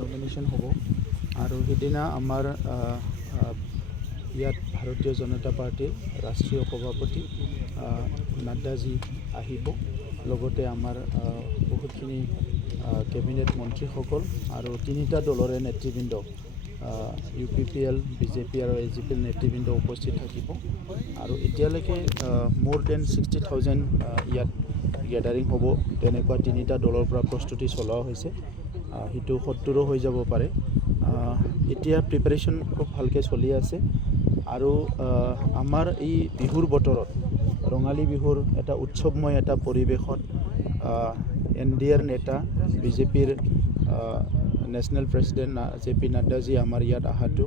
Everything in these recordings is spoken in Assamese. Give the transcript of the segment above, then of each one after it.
নমিনেশ্যন হ'ব আৰু সেইদিনা আমাৰ ইয়াত ভাৰতীয় জনতা পাৰ্টিৰ ৰাষ্ট্ৰীয় সভাপতি নাড্ডাজী আহিব লগতে আমাৰ বহুতখিনি কেবিনেট মন্ত্ৰীসকল আৰু তিনিটা দলৰে নেতৃবৃন্দ UPPL, BJP আৰু AGP নেতৃবৃন্দ উপস্থিত থাকিব আৰু এতিয়ালৈকে more than 60,000 ইয়াত গেডাৰিং হ'ব তেনেকুৱা তিনিটা দলৰ পৰা প্ৰস্তুতি চলোৱা হৈছে সেইটো 70 হৈ যাব পাৰে এতিয়া প্ৰিপাৰেশ্যন খুব ভালকৈ চলি আছে আৰু আমাৰ এই বিহুৰ বতৰত ৰঙালী বিহুৰ এটা উৎসৱময় এটা পৰিৱেশত NDAৰ নেতা BJPৰ নেশ্যনেল প্ৰেছিডেণ্ট JP নাড্ডাজী আমাৰ ইয়াত অহাটো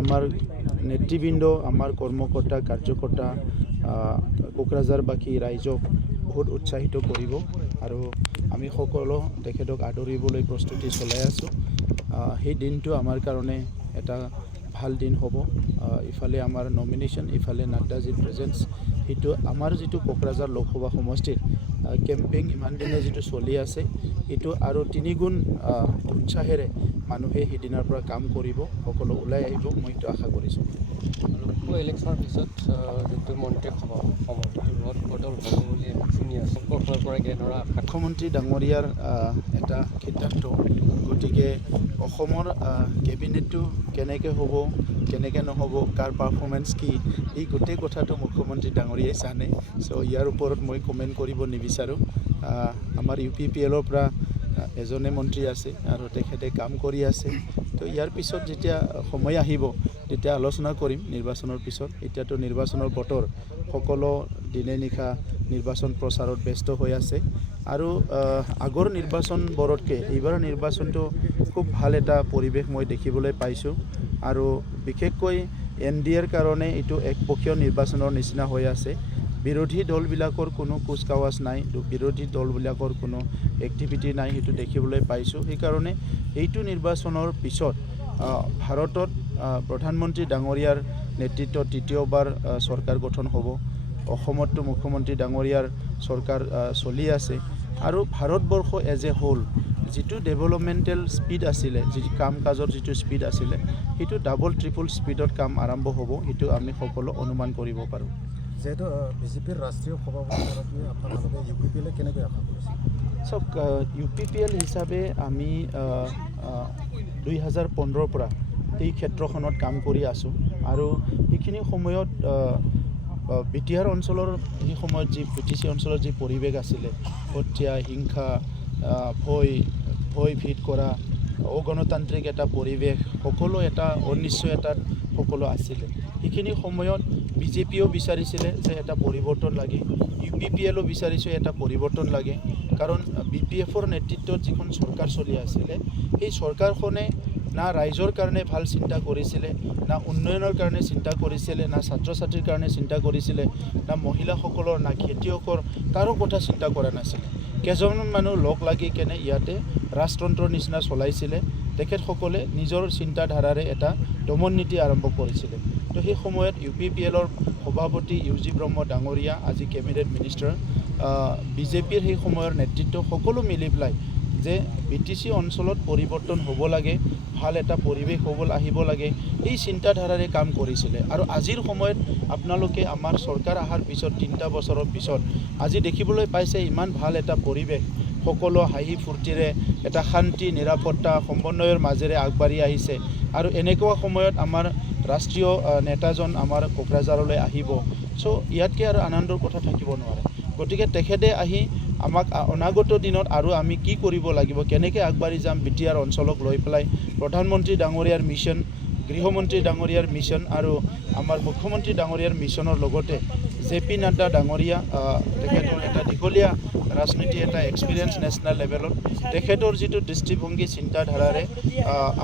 আমাৰ নেতৃবৃন্দ আমাৰ কৰ্মকৰ্তা কাৰ্যকৰ্তা কোকৰাঝাৰবাসী ৰাইজক বহুত উৎসাহিত কৰিব আৰু আমি সকলো তেখেতক আদৰিবলৈ প্ৰস্তুতি চলাই আছোঁ সেই দিনটো আমাৰ কাৰণে এটা ভাল দিন হ'ব ইফালে আমাৰ নমিনেশ্যন ইফালে নাড্ডাজীৰ প্ৰেজেন্স সেইটো আমাৰ যিটো কোকৰাঝাৰ লোকসভা সমষ্টিত কেম্পেইন ইমান দিনে যিটো চলি আছে এইটো আৰু তিনিগুণ উৎসাহেৰে মানুহে সেইদিনাৰ পৰা কাম কৰিব সকলো ওলাই আহিব মই এইটো আশা কৰিছোঁ ইলেকশ্যনৰ পিছত যিটো মন্ত্ৰী ৰদ বদল হ'ব বুলি শুনি আছোঁ ক'ৰ পৰা কেনেদৰে মুখ্যমন্ত্ৰী ডাঙৰীয়াৰ এটা সিদ্ধান্ত গতিকে অসমৰ কেবিনেটটো কেনেকৈ হ'ব কেনেকৈ নহ'ব কাৰ পাৰফৰ্মেঞ্চ কি এই গোটেই কথাটো মুখ্যমন্ত্ৰী ডাঙৰীয়াই জানে চ' ইয়াৰ ওপৰত মই কমেণ্ট কৰিব নিবিচাৰোঁ আমাৰ UPPLৰ পৰা এজনে মন্ত্ৰী আছে আৰু তেখেতে কাম কৰি আছে তো ইয়াৰ পিছত যেতিয়া সময় আহিব তেতিয়া আলোচনা কৰিম নিৰ্বাচনৰ পিছত এতিয়াতো নিৰ্বাচনৰ বতৰ সকলো দিনে নিশা নিৰ্বাচন প্ৰচাৰত ব্যস্ত হৈ আছে আৰু আগৰ নিৰ্বাচনবোৰতকৈ এইবাৰ নিৰ্বাচনটো খুব ভাল এটা পৰিৱেশ মই দেখিবলৈ পাইছোঁ আৰু বিশেষকৈ NDAৰ কাৰণে এইটো একপক্ষীয় নিৰ্বাচনৰ নিচিনা হৈ আছে বিৰোধী দলবিলাকৰ কোনো কুচকাৱাজ নাই বিৰোধী দলবিলাকৰ কোনো এক্টিভিটি নাই সেইটো দেখিবলৈ পাইছোঁ সেইকাৰণে এইটো নিৰ্বাচনৰ পিছত ভাৰতত প্ৰধানমন্ত্ৰী ডাঙৰীয়াৰ নেতৃত্বত তৃতীয়বাৰ চৰকাৰ গঠন হ'ব অসমতো মুখ্যমন্ত্ৰী ডাঙৰীয়াৰ চৰকাৰ চলি আছে আৰু ভাৰতবৰ্ষ এজ এ হোল যিটো ডেভেলপমেণ্টেল স্পীড আছিলে যিটো কাম কাজৰ যিটো স্পীড আছিলে সেইটো ডাবল ট্ৰিপল স্পীডত কাম আৰম্ভ হ'ব সেইটো আমি সকলো অনুমান কৰিব পাৰোঁ যেহেতু BJPৰ ৰাষ্ট্ৰীয় সভাপতি আপোনালোকে UPPL কেনেকৈ আশা কৰিছে চাওক UPPL হিচাপে আমি 2015 পৰা এই ক্ষেত্ৰখনত কাম কৰি আছোঁ আৰু সেইখিনি সময়ত BTR অঞ্চলৰ সেই সময়ত যি BTC অঞ্চলৰ যি পৰিৱেশ আছিলে হত্যা হিংসা ভয় ভীত কৰা অগণতান্ত্ৰিক এটা পৰিৱেশ সকলো এটা অনিশ্চয় এটাত সকলো আছিলে সেইখিনি সময়ত BJPও বিচাৰিছিলে যে এটা পৰিৱৰ্তন লাগে UPPLও বিচাৰিছে এটা পৰিৱৰ্তন লাগে কাৰণ BPFৰ নেতৃত্বত যিখন চৰকাৰ চলি আছিলে সেই চৰকাৰখনে না ৰাইজৰ কাৰণে ভাল চিন্তা কৰিছিলে না উন্নয়নৰ কাৰণে চিন্তা কৰিছিলে না ছাত্ৰ ছাত্ৰীৰ কাৰণে চিন্তা কৰিছিলে না মহিলাসকলৰ না খেতিয়কৰ কাৰো কথা চিন্তা কৰা নাছিলে কেইজনমান মানুহ লগ লাগি কেনে ইয়াতে ৰাজতন্ত্ৰৰ নিচিনা চলাইছিলে তেখেতসকলে নিজৰ চিন্তাধাৰাৰে এটা দমন নীতি আৰম্ভ কৰিছিলে তো সেই সময়ত UPPLৰ সভাপতি UG ব্ৰহ্ম ডাঙৰীয়া আজি কেবিনেট মিনিষ্টাৰ BJPৰ সেই সময়ৰ নেতৃত্ব সকলো মিলি পেলাই যে BTC অঞ্চলত পৰিৱৰ্তন হ'ব লাগে ভাল এটা পৰিৱেশ আহিব লাগে এই চিন্তাধাৰাৰে কাম কৰিছিলে আৰু আজিৰ সময়ত আপোনালোকে আমাৰ চৰকাৰ অহাৰ পিছত 3টা বছৰৰ পিছত আজি দেখিবলৈ পাইছে ইমান ভাল এটা পৰিৱেশ সকলো হাঁহি ফূৰ্তিৰে এটা শান্তি নিৰাপত্তা সমন্বয়ৰ মাজেৰে আগবাঢ়ি আহিছে আৰু এনেকুৱা সময়ত আমাৰ ৰাষ্ট্ৰীয় নেতাজন আমাৰ কোকৰাঝাৰলৈ আহিব চ' ইয়াতকৈ আৰু আনন্দৰ কথা থাকিব নোৱাৰে গতিকে তেখেতে আহি আমাক অনাগত দিনত আৰু আমি কি কৰিব লাগিব কেনেকৈ আগবাঢ়ি যাম BTR অঞ্চলক লৈ পেলাই প্ৰধানমন্ত্ৰী ডাঙৰীয়াৰ মিছন গৃহমন্ত্ৰী ডাঙৰীয়াৰ মিছন আৰু আমাৰ মুখ্যমন্ত্ৰী ডাঙৰীয়াৰ মিছনৰ লগতে JP নাড্ডা ডাঙৰীয়া তেখেতৰ এটা দীঘলীয়া ৰাজনীতি এটা এক্সপিৰিয়েঞ্চ নেশ্যনেল লেভেলত তেখেতৰ যিটো দৃষ্টিভংগী চিন্তাধাৰাৰে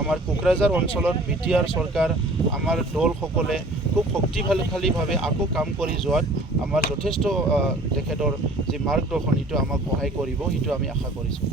আমাৰ কোকৰাঝাৰ অঞ্চলত BTR চৰকাৰ আমাৰ দলসকলে খুব শক্তিশালীভাৱে আকৌ কাম কৰি যোৱাত আমাৰ যথেষ্ট তেখেতৰ যি মাৰ্গদৰ্শন সেইটো আমাক সহায় কৰিব সেইটো আমি আশা কৰিছোঁ